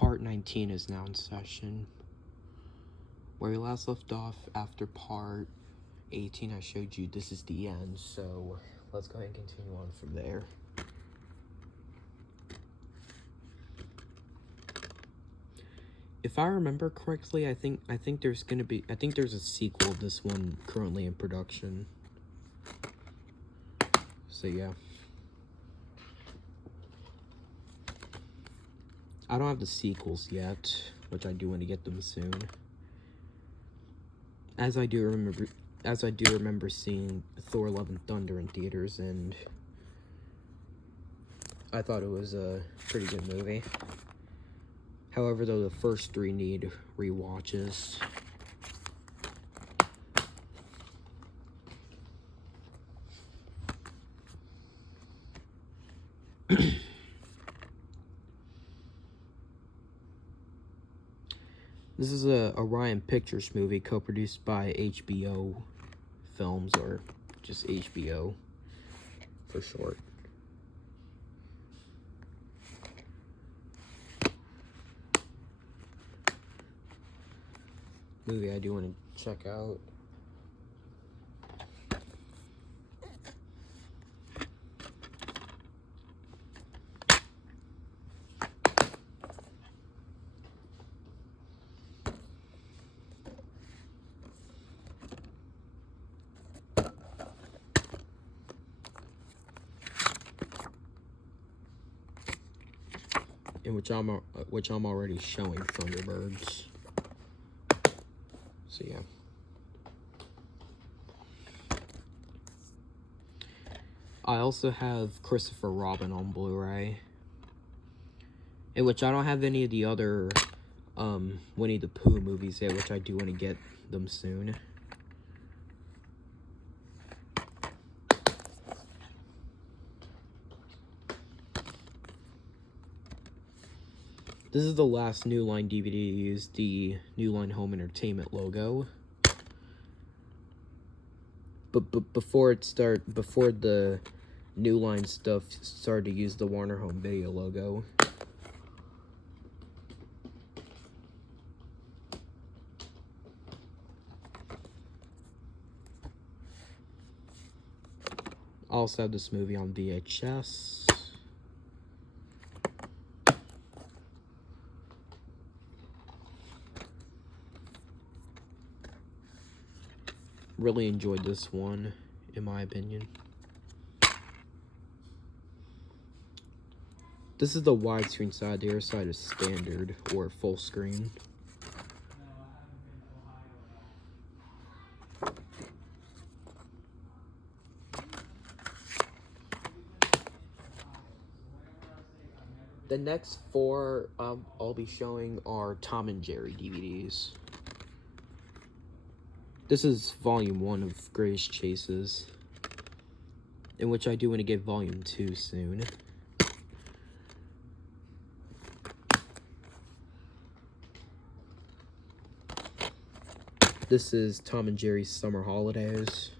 Part 19 is now in session. Where we last left off after part 18, I showed you this is the end, so let's go ahead and continue on from there. If I remember correctly, I think there's a sequel of this one currently in production. So yeah. I don't have the sequels yet, which I do want to get them soon. As I do remember seeing Thor: Love and Thunder in theaters, and I thought it was a pretty good movie. However, though, the first three need rewatches. This is a Orion Pictures movie co-produced by HBO Films, or just HBO for short. Movie I do want to check out. In which I'm already showing Thunderbirds. So yeah. I also have Christopher Robin on Blu-ray, in which I don't have any of the other Winnie the Pooh movies yet, which I do want to get them soon. This is the last New Line DVD to use the New Line Home Entertainment logo. But before the New Line stuff started to use the Warner Home Video logo. I also have this movie on VHS. Really enjoyed this one, in my opinion. This is the widescreen side. The other side is standard or full screen. The next four I'll be showing are Tom and Jerry DVDs. This is volume 1 of Greatest Chases, in which I do want to get volume 2 soon. This is Tom and Jerry's Summer Holidays.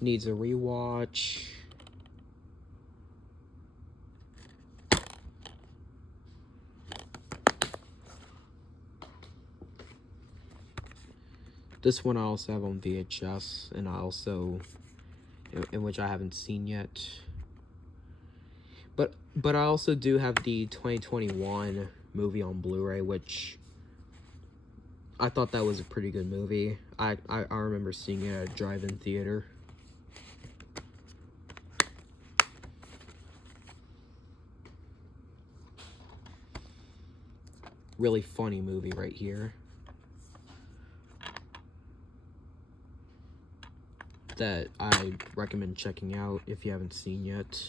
Needs a rewatch. This one I also have on VHS, and in which I haven't seen yet. But I also do have the 2021 movie on Blu-ray, which I thought that was a pretty good movie. I remember seeing it at a drive-in theater. Really funny movie right here. That I recommend checking out if you haven't seen yet.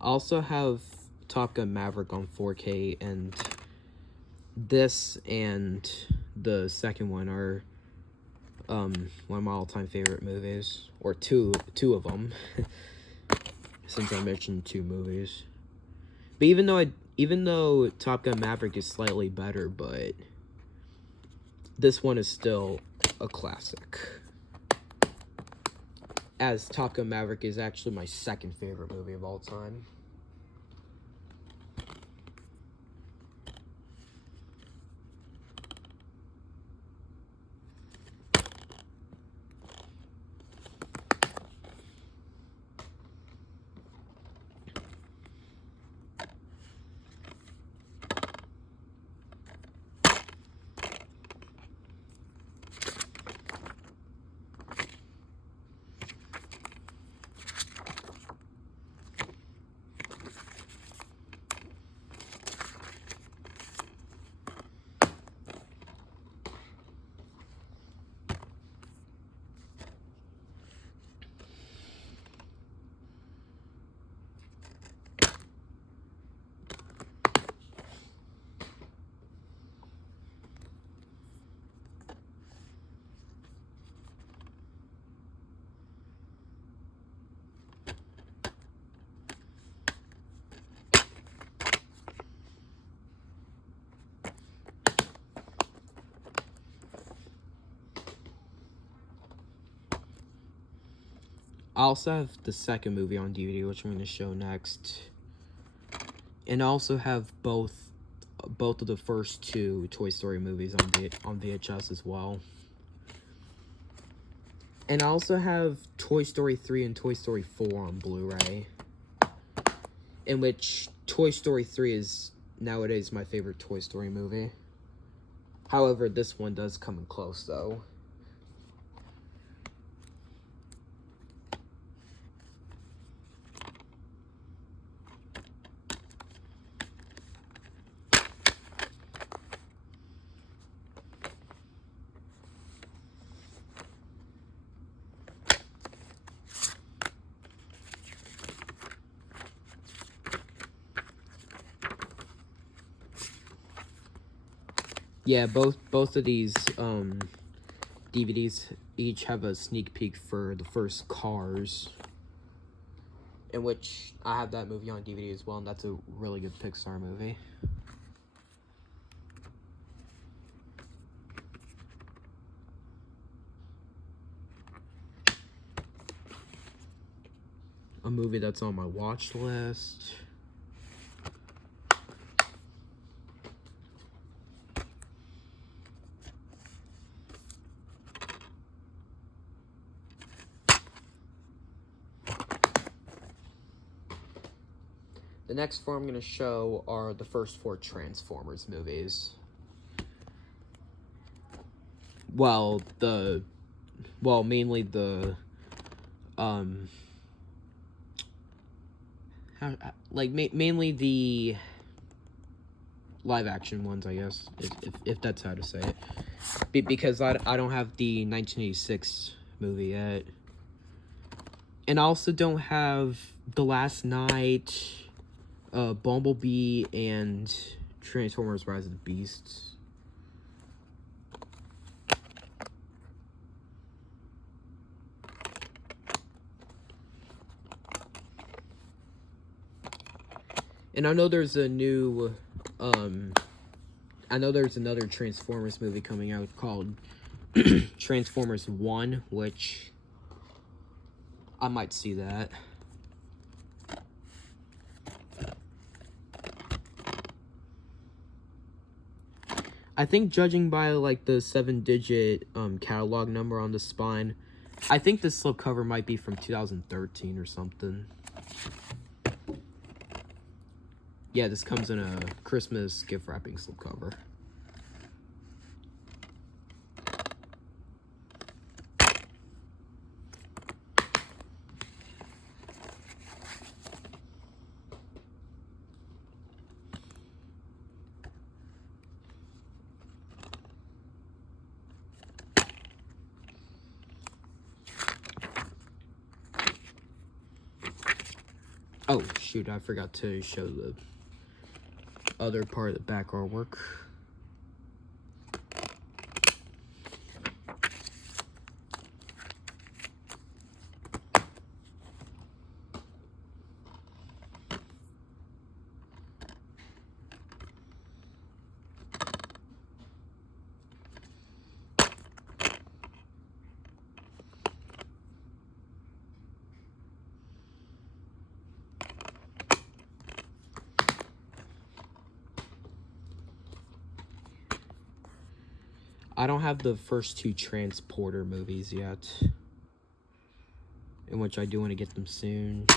I also have Top Gun Maverick on 4K, and this and the second one are one of my all-time favorite movies, or two of them. Since I mentioned two movies. But even though Top Gun Maverick is slightly better, but this one is still a classic. As Top Gun Maverick is actually my second favorite movie of all time. I also have the second movie on DVD, which I'm going to show next. And I also have both of the first two Toy Story movies on VHS as well. And I also have Toy Story 3 and Toy Story 4 on Blu-ray. In which Toy Story 3 is nowadays my favorite Toy Story movie. However, this one does come in close, though. Yeah, both of these DVDs each have a sneak peek for the first Cars, in which I have that movie on DVD as well, and that's a really good Pixar movie. A movie that's on my watch list. The next four I'm going to show are the first four Transformers movies. Mainly the, mainly the live action ones, I guess, if that's how to say it. Because I don't have the 1986 movie yet. And I also don't have The Last Night, Bumblebee, and Transformers Rise of the Beasts. And I know there's a new, I know there's another Transformers movie coming out called Transformers 1, which I might see that. I think judging by, like, the 7-digit catalog number on the spine, I think this slipcover might be from 2013 or something. Yeah, this comes in a Christmas gift wrapping slipcover. Oh, shoot, I forgot to show the other part of the back artwork. I don't have the first two Transporter movies yet, in which I do want to get them soon.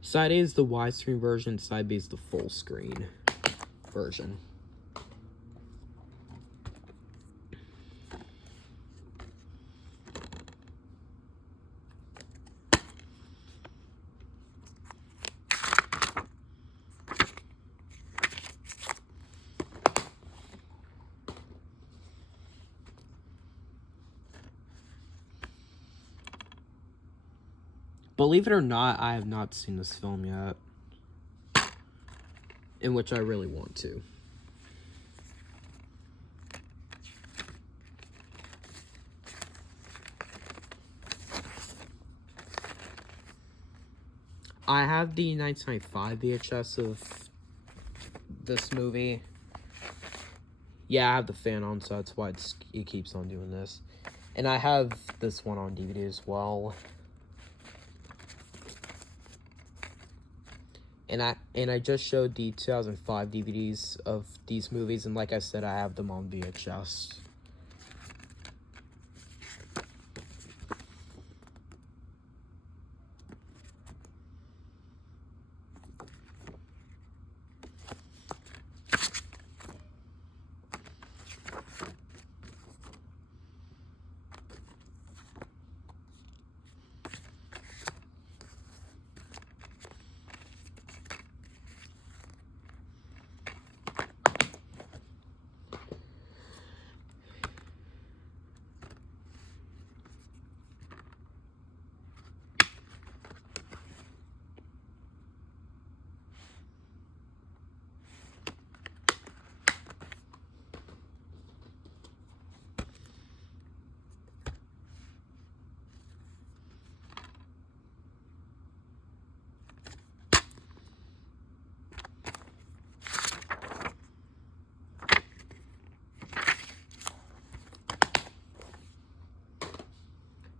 Side A is the widescreen version, side B is the full screen version. Believe it or not, I have not seen this film yet, in which I really want to. I have the 1995 VHS of this movie. Yeah, I have the fan on, so that's why it keeps on doing this. And I have this one on DVD as well. And I just showed the 2005 DVDs of these movies, and like I said, I have them on VHS.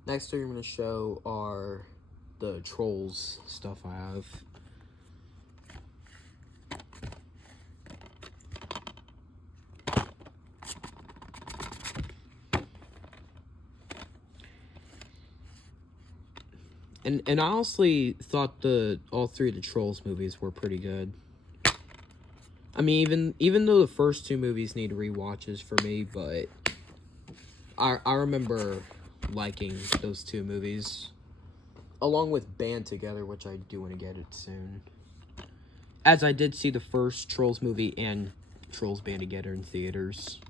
Next thing I'm going to show are the Trolls stuff I have. And I honestly thought all three of the Trolls movies were pretty good. I mean, even though the first two movies need rewatches for me, but I remember liking those two movies, along with Band Together, which I do want to get it soon, as I did see the first Trolls movie and Trolls Band Together in theaters.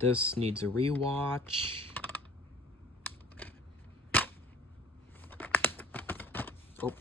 This needs a rewatch. Oh.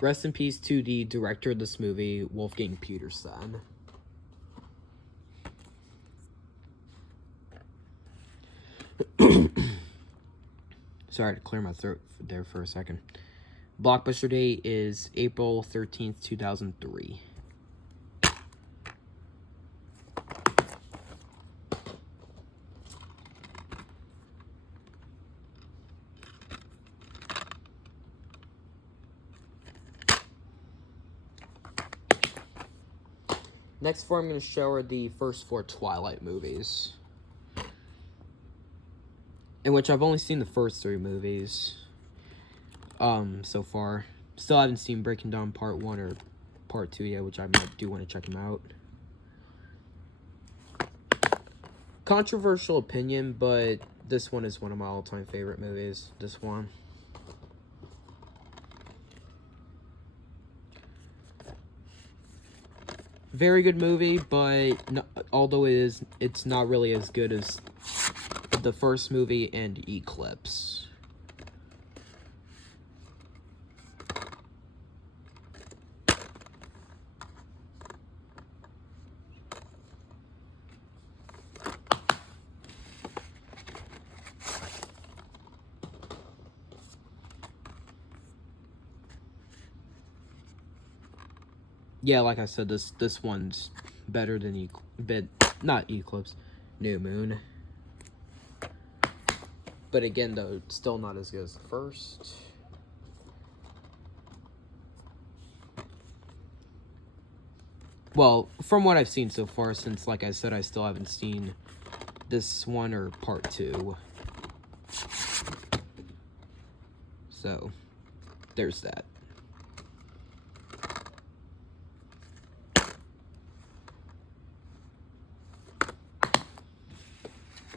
Rest in peace to the director of this movie, Wolfgang Petersen. Sorry to clear my throat there for a second. Blockbuster date is April 13th, 2003. Next four I'm going to show are the first four Twilight movies, in which I've only seen the first three movies so far. Still haven't seen Breaking Dawn Part 1 or Part 2 yet, which I do want to check them out. Controversial opinion, but this one is one of my all-time favorite movies. This one. very good movie, but although it's not really as good as the first movie and Eclipse. Yeah, like I said, this one's better than not Eclipse, New Moon. But again, though, still not as good as the first. Well, from what I've seen so far, since, like I said, I still haven't seen this one or part 2. So, there's that.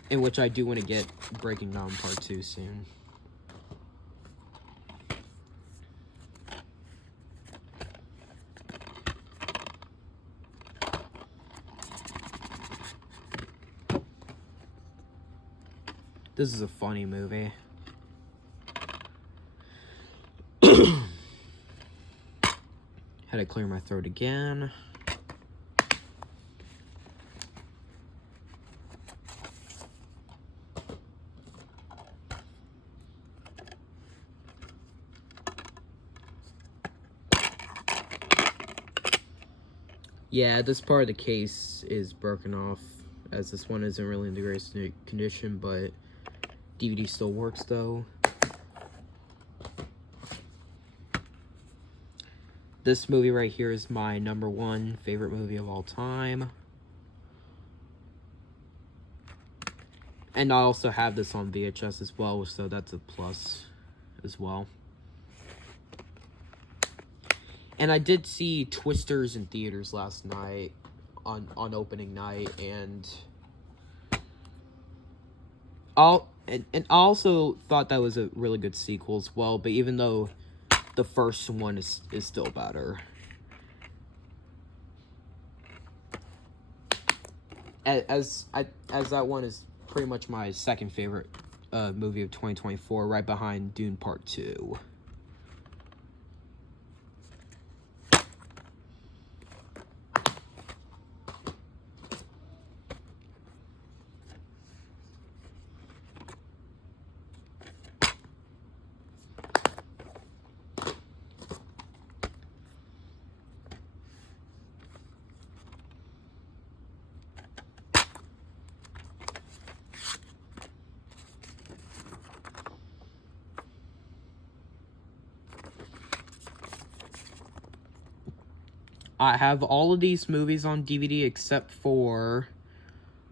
In which I do want to get Breaking Dawn Part 2 soon. This is a funny movie. Had to clear my throat again. Yeah, this part of the case is broken off, as this one isn't really in the greatest condition, but DVD still works though. This movie right here is my #1 favorite movie of all time. And I also have this on VHS as well, so that's a plus as well. And I did see Twisters in theaters last night on opening night, and I also thought that was a really good sequel as well, but even though the first one is still better. As that one is pretty much my second favorite movie of 2024, right behind Dune Part 2. I have all of these movies on DVD except for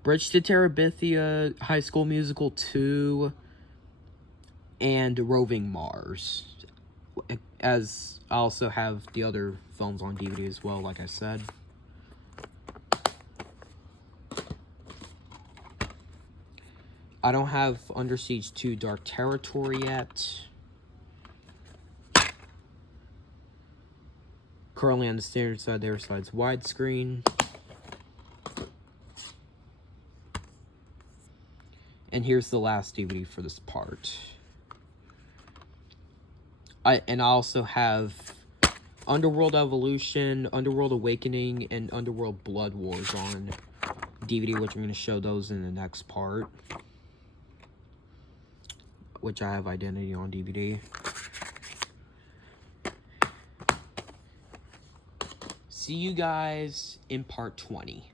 Bridge to Terabithia, High School Musical 2, and Roving Mars. As I also have the other films on DVD as well, like I said. I don't have Under Siege 2 Dark Territory yet. Currently on the standard side, the other side's widescreen. And here's the last DVD for this part. I also have Underworld Evolution, Underworld Awakening, and Underworld Blood Wars on DVD, which I'm going to show those in the next part. Which I have Identity on DVD. See you guys in part 20.